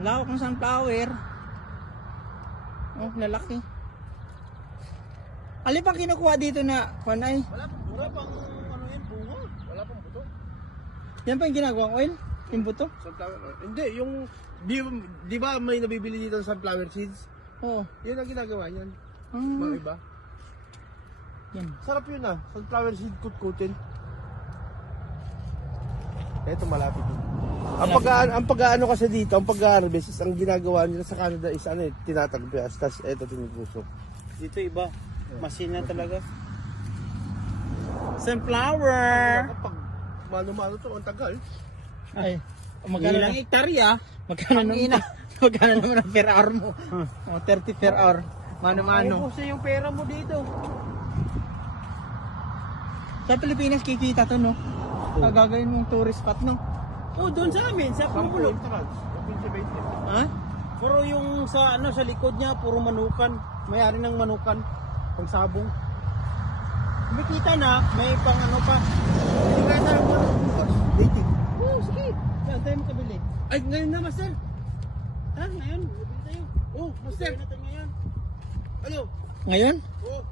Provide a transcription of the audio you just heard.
Lawak ng sunflower. Oh, lalaki. Alin pang kinukuha dito na panay? Wala pang ano yan, bunga. Wala pang buto. Yan pa yung ginagawang oil? Yung buto? Sunflower oil. Hindi, yung di ba may nabibili dito ng sunflower seeds? Oo. Yan ang ginagawa niyan. Ah, Mga iba. yan. Sarap yun ah. Sunflower seed kut-kutin. Ito malapit yun. Ang pag-aano kasi dito, ang pag-harvest, ang ginagawa nila sa Canada is ano eh, tinatagpias, tapos ito tinipusok. Dito iba. Masin na talaga. Sunflower! Kapag mano-mano to, ang tagal. Ay, magkano Ilang hektarya? Magkano naman ang per hour mo? Oh, 30 per hour. Mano-mano. Ay, yung pera mo dito. Sa Pilipinas kikita to, no? Gagawin mong tourist spot, no? Oh, doon sa amin, sa Pumulog. Ha? Puro yung sa ano sa likod niya, puro manukan. May-ari ng manukan, pangsabong. Kumikita na, may pang ano pa. Hindi kaya tayo bukas. Dating. Oh, sige. Saan tayo makabili? Ay, ngayon na, master. Ha, ngayon, bibili tayo. Oh, master. Bibili natin ngayon. Ano? Ngayon? Oh.